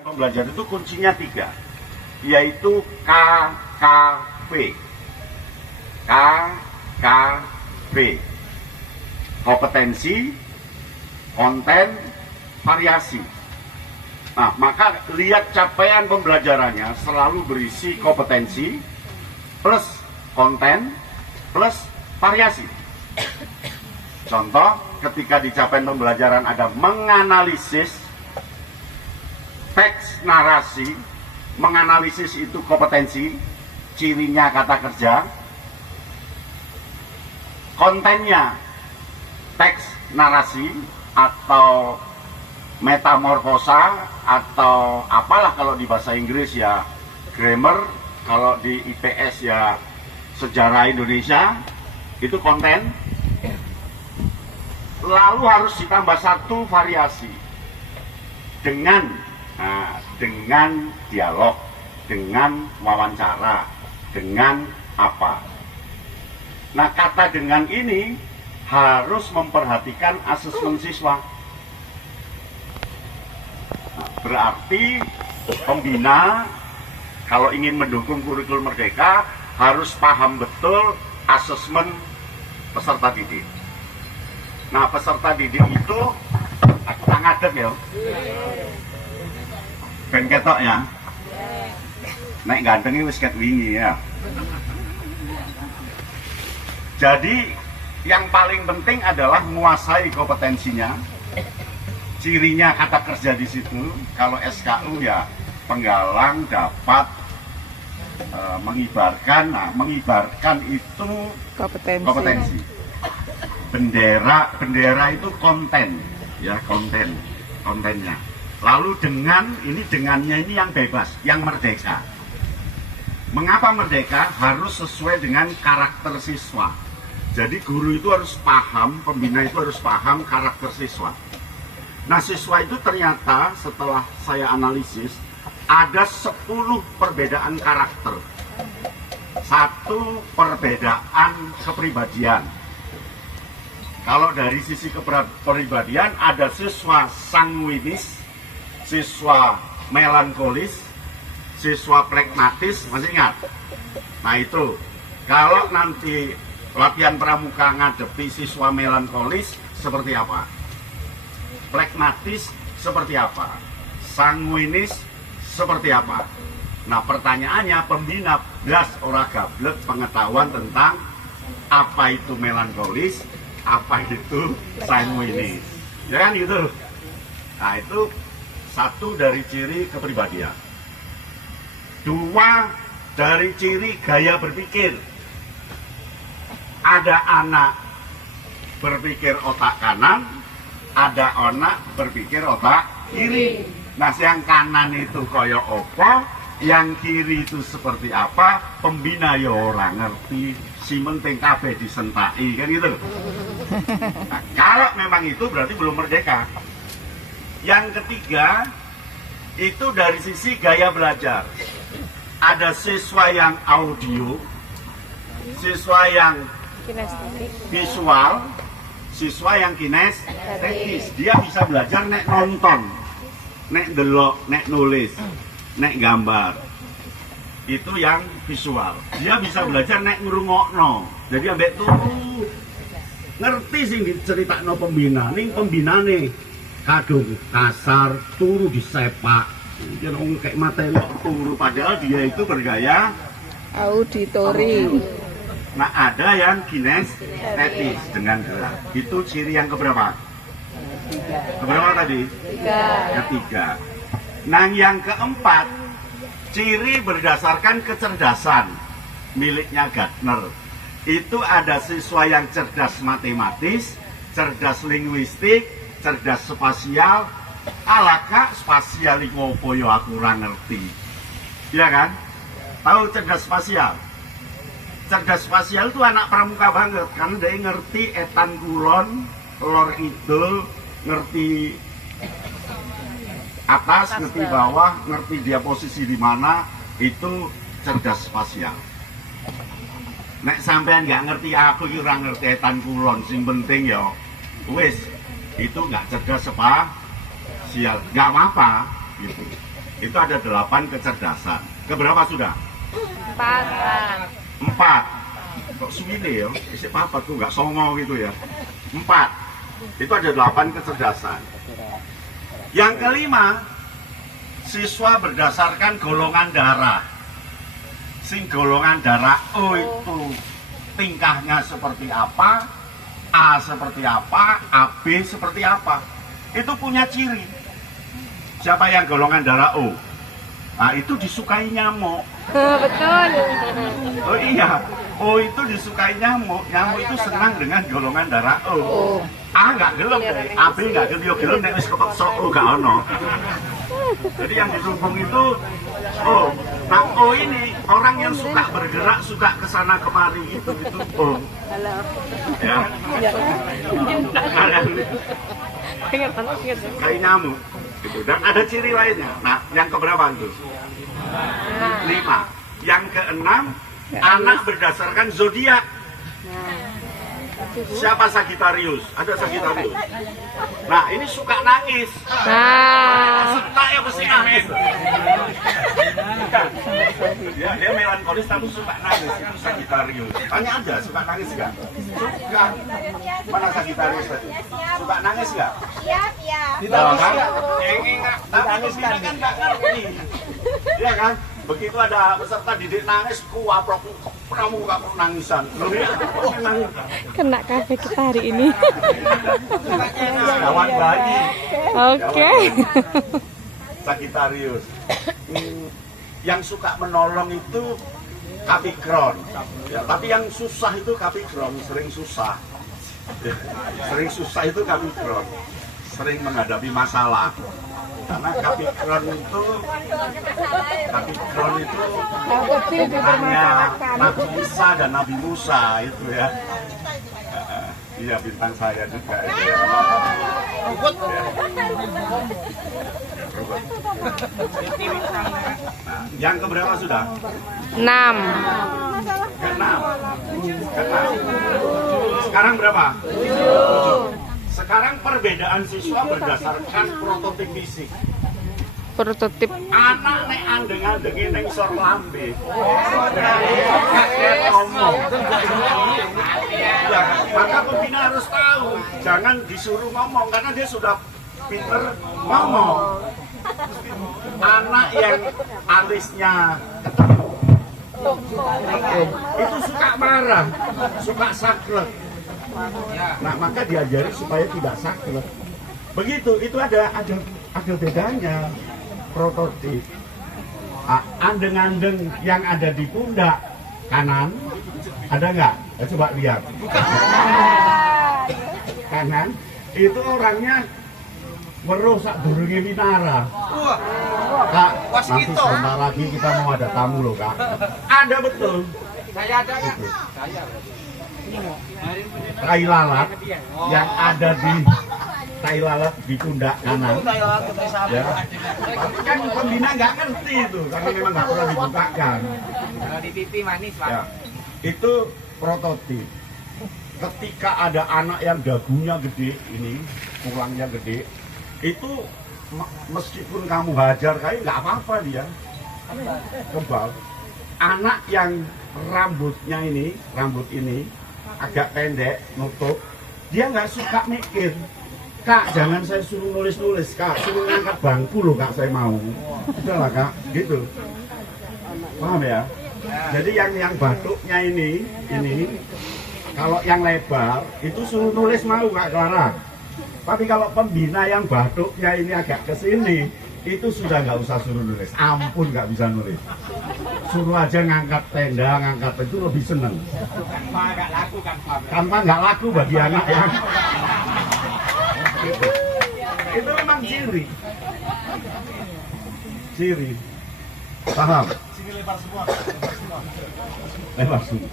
Pembelajaran itu kuncinya 3, yaitu KKV. KKV. Kompetensi, konten, variasi. Nah, maka lihat capaian pembelajarannya selalu berisi kompetensi plus konten plus variasi. Contoh, ketika di capaian pembelajaran ada menganalisis teks narasi, menganalisis itu kompetensi, cirinya kata kerja, kontennya teks narasi atau metamorfosa atau apalah kalau di bahasa Inggris ya grammar, kalau di IPS ya sejarah Indonesia, itu konten. Lalu harus ditambah satu variasi dengan dialog, dengan wawancara, dengan apa. Nah, kata dengan ini harus memperhatikan asesmen siswa. Berarti pembina kalau ingin mendukung kurikulum merdeka harus paham betul asesmen peserta didik. Nah, peserta didik itu aku ngadeg ya. Ben ketok ya. Nek ganteng wis ket wingi ya. Jadi yang paling penting adalah menguasai kompetensinya. Cirinya kata kerja di situ. Kalau SKU ya penggalang dapat mengibarkan. Nah, mengibarkan itu kompetensi. Bendera itu konten, ya kontennya. Lalu dengannya ini yang bebas, yang merdeka. Mengapa merdeka? Harus sesuai dengan karakter siswa. Jadi guru itu harus paham, pembina itu harus paham karakter siswa. Nah, siswa itu ternyata setelah saya analisis ada 10 perbedaan karakter. 1 perbedaan kepribadian. Kalau dari sisi kepribadian ada siswa sanguinis, siswa melankolis, siswa pragmatis, masih ingat? Nah itu, kalau nanti latihan pramuka ngadepi siswa melankolis seperti apa? Pragmatis seperti apa? Sanguinis seperti apa? Nah pertanyaannya, pembina blas ora gablek pengetahuan tentang apa itu melankolis, apa itu sanguinis, ya kan gitu. Nah itu 1 dari ciri kepribadian. 2 dari ciri gaya berpikir. Ada anak berpikir otak kanan, ada anak berpikir otak kiri. Nah yang kanan itu koyo opo, yang kiri itu seperti apa, pembina ya orang ngerti, si penting kabeh disentai, kan gitu. Nah, kalau memang itu berarti belum merdeka. Yang ketiga, itu dari sisi gaya belajar. Ada siswa yang audio, siswa yang visual, siswa yang kinestetis. Dia bisa belajar nek nonton, nek delok, nek nulis, nek gambar. Itu yang visual. Dia bisa belajar nek ngrungokno. Jadi ambek turu. Ngerti sing diceritakno pembina. Ning pembinane kadung kasar, turu disepak. Jeneng kayak materi turu, padahal dia itu bergaya auditori. Nah, ada yang kinestetis dengan gerak. Itu ciri yang keberapa? Keberapa tadi? Ketiga. Nah, yang keempat, ciri berdasarkan kecerdasan miliknya Gardner. Itu ada siswa yang cerdas matematis, cerdas linguistik, cerdas spasial. Alaka spasial iku opo yo aku ora ngerti. Iya kan? Tahu cerdas spasial? Cerdas spasial itu anak pramuka banget, karena dia ngerti etan kulon, lor idul, ngerti atas, ngerti bawah, ngerti dia posisi di mana. Itu cerdas spasial. Nek sampean nggak ngerti aku iki ora ngerti etan kulon, sing penting ya wis itu nggak cerdas spasial, nggak apa-apa gitu. itu ada 8 kecerdasan. Keberapa sudah? 4. 4. Kok segini ya? Isi apa tuh nggak songo gitu ya? 4. Itu ada 8 kecerdasan. Yang kelima, siswa berdasarkan golongan darah. Sing golongan darah O itu tingkahnya seperti apa, A seperti apa, AB seperti apa. Itu punya ciri. Siapa yang golongan darah O? Nah, itu disukai nyamuk. Betul. Oh iya, O itu disukai nyamuk. Nyamuk itu senang dengan golongan darah O. A nggak gelem, AB nggak gelem, yo gelem nek wis kepeksa O gak ono. Jadi yang didukung itu O. Nah, O ini orang yang suka bergerak, suka kesana kemari itu O. Ya. Kayak nyamuk. Gitu. Dan ada ciri lainnya. Nah, yang keberapa itu? 5. Yang keenam, anak berdasarkan zodiak. Siapa Sagittarius? Ada Sagittarius. Nah, ini suka nangis. Suka ya mesti nangis. Ya, dia melankolis tapi suka nangis. Itu Sagittarius. Tanya aja, suka nangis nggak? Suka. Mana Sagittarius tadi? Suka nangis nggak? Siap, ya. Tapi pembina kan nggak ngerti. Iya kan? Begitu ada peserta didik nangis, kuaprok, kamu nggak perlu nangisan. Kena kafe kita hari ini. Kawan bayi. Oke. Sagittarius. Yang suka menolong itu Capricorn. Ya, tapi yang susah itu Capricorn, sering susah. Ya, sering susah itu Capricorn. Sering menghadapi masalah. Karena Capricorn itu hanya Nabi Isa dan Nabi Musa itu ya. Iya, bintang saya juga itu ya. Yang keberapa sudah? 6. Keenam. Sekarang berapa? 7. Sekarang perbedaan siswa berdasarkan prototip fisik. Prototip. Anak nek andeng-andengin ning sor lambe. Ngomong. Ya, maka pembina harus tahu, jangan disuruh ngomong karena dia sudah pinter ngomong. Anak yang alisnya itu suka marah, suka saklek. Nah, maka diajari supaya tidak saklek. Begitu, itu ada bedanya. Prototip. Andeng-andeng yang ada di pundak kanan ada nggak? Coba lihat. Kanan itu orangnya weruh sak durunge minara. Kak, nanti sebentar lagi kita mau ada tamu loh, Kak. Ada betul. Saya ada Kak. Saya. Tai lalat yang ada di tai lalat di pundak kanan. Ya. Tapi kan pembina nggak ngerti itu karena memang nggak pernah dibukakan. Kalau di pipi manis Pak. Ya. Itu prototip. Ketika ada anak yang dagunya gede ini, tulangnya gede, itu meskipun kamu hajar kayak nggak apa-apa dia. Kebal. Anak yang rambut ini agak pendek, nutup, dia nggak suka mikir. Kak, jangan saya suruh nulis-nulis, Kak, suruh ngangkat bangku loh, Kak, saya mau. Udahlah, Kak, gitu. Paham ya? Jadi yang batuknya ini, kalau yang lebar, itu suruh nulis mau, Kak Clara. Tapi kalau pembina yang batuknya ini agak ke sini, itu sudah nggak usah suruh nulis. Ampun, nggak bisa nulis. Suruh aja ngangkat tenda, ngangkat itu lebih seneng. Tanpa nggak laku bagi anak yang itu memang ciri. Paham? Lebar semua.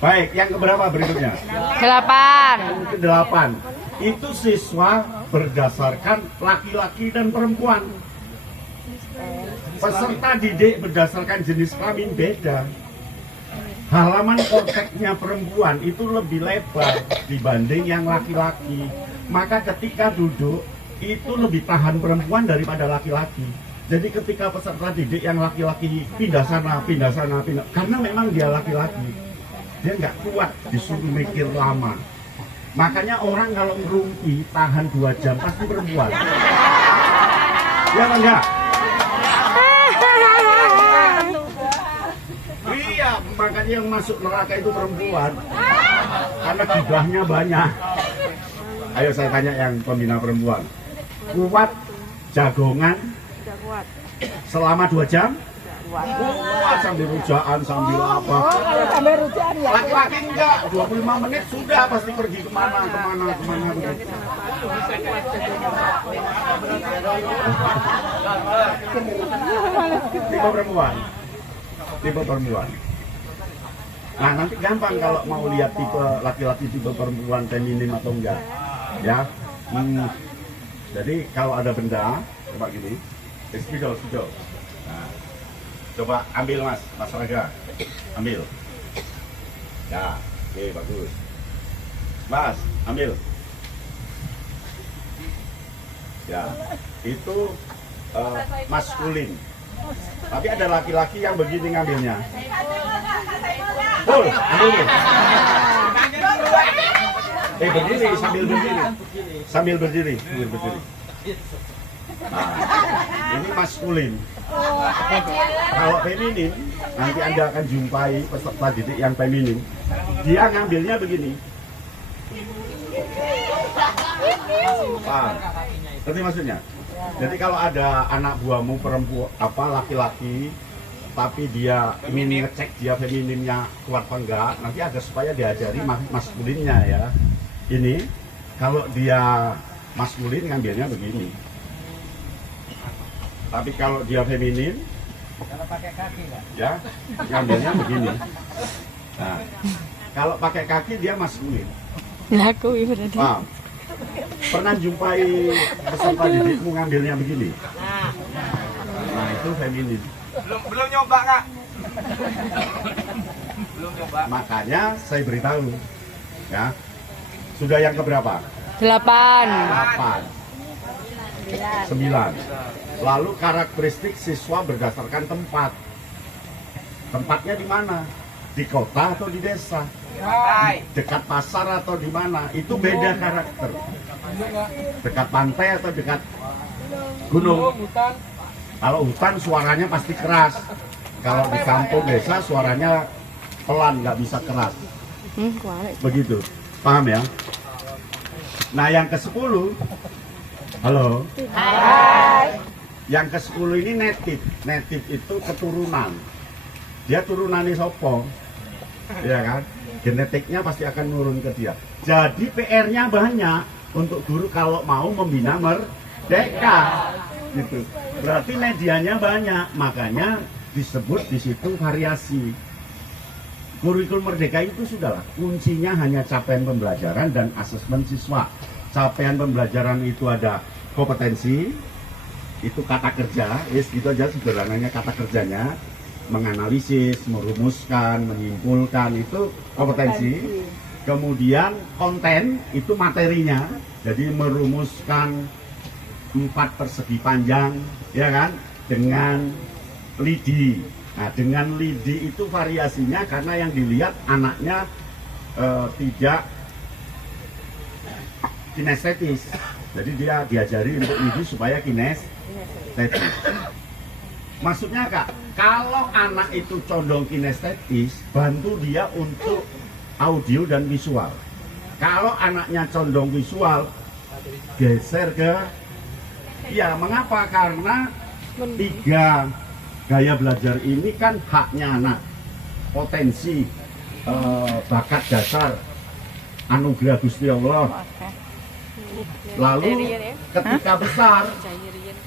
Baik, yang keberapa berikutnya? 8. Yang ke-8. Itu siswa berdasarkan laki-laki dan perempuan. Peserta didik berdasarkan jenis kelamin beda. Halaman korteknya perempuan itu lebih lebar dibanding yang laki-laki. Maka ketika duduk itu lebih tahan perempuan daripada laki-laki. Jadi ketika peserta didik yang laki-laki pindah sana, pindah, karena memang dia laki-laki, dia nggak kuat disuruh mikir lama. Makanya orang kalau ngerumpi tahan 2 jam pasti perempuan. Ya apa enggak? Iya, makanya yang masuk neraka itu perempuan. Karena gibahnya banyak. Ayo saya tanya yang pembina perempuan. Kuat jagongan selama 2 jam? Kuat sambil rujaan, sambil apa? Sambil rujaan ya. Laki-laki enggak, 25 menit sudah pasti pergi kemana. Tipe perempuan. Nah nanti gampang kalau mau lihat tipe laki-laki tipe perempuan feminim atau enggak, ya. Jadi kalau ada benda, coba gini, spidol. Nah, coba ambil Mas Raga, ambil. Ya, oke bagus. Mas, ambil. Ya, itu maskulin. Tapi ada laki-laki yang begini ngambilnya. Full, ambil. Berdiri, sambil berdiri. Nah, ini maskulin. Kalau feminin, nanti Anda akan jumpai peserta didik yang feminin. Dia ngambilnya begini. Paham? Ngerti maksudnya? Jadi kalau ada anak buahmu perempuan laki-laki, tapi dia ingin ngecek dia femininnya kuat apa enggak, nanti ada supaya diajari maskulinnya ya. Ini kalau dia maskulin ngambilnya begini. Tapi kalau dia feminin, Kalau pakai kaki nggak? ya ngambilnya begini. Nah, kalau pakai kaki dia maskulin. Laku berarti. Paham? Pernah jumpai peserta didikmu ngambilnya begini? Nah itu feminin. Belum nyoba Kak. Belum nyoba. Makanya saya beritahu, ya sudah yang keberapa? 8. 8, 9. Lalu karakteristik siswa berdasarkan tempat. Tempatnya di mana? Di kota atau di desa? Dekat pasar atau di mana? Itu beda karakter. Dekat pantai atau dekat gunung? Kalau hutan suaranya pasti keras. Kalau di kampung desa suaranya pelan, nggak bisa keras. Begitu, paham ya? Nah yang ke-10, halo. Hai. Yang ke-10 ini native. Native itu keturunan. Dia turunannya sopo, ya kan? Genetiknya pasti akan nurun ke dia. Jadi PR-nya banyak untuk guru kalau mau membina merdeka. Gitu. Berarti medianya banyak, makanya disebut di situ variasi. Kurikulum merdeka itu sudahlah, kuncinya hanya capaian pembelajaran dan asesmen siswa. Capaian pembelajaran itu ada kompetensi, itu kata kerja, gitu aja sederhananya kata kerjanya. Menganalisis, merumuskan, menyimpulkan itu kompetensi. Kemudian konten itu materinya, jadi merumuskan 4 persegi panjang, ya kan, dengan lidi. Nah, dengan lidi itu variasinya karena yang dilihat anaknya tidak kinestetis, jadi dia diajari untuk lidi supaya kinestetis. Maksudnya Kak, kalau anak itu condong kinestetis, bantu dia untuk audio dan visual. Kalau anaknya condong visual, geser ke, ya mengapa? Karena 3 gaya belajar ini kan haknya anak. Potensi, bakat dasar, anugerah Gusti Allah. Lalu ketika besar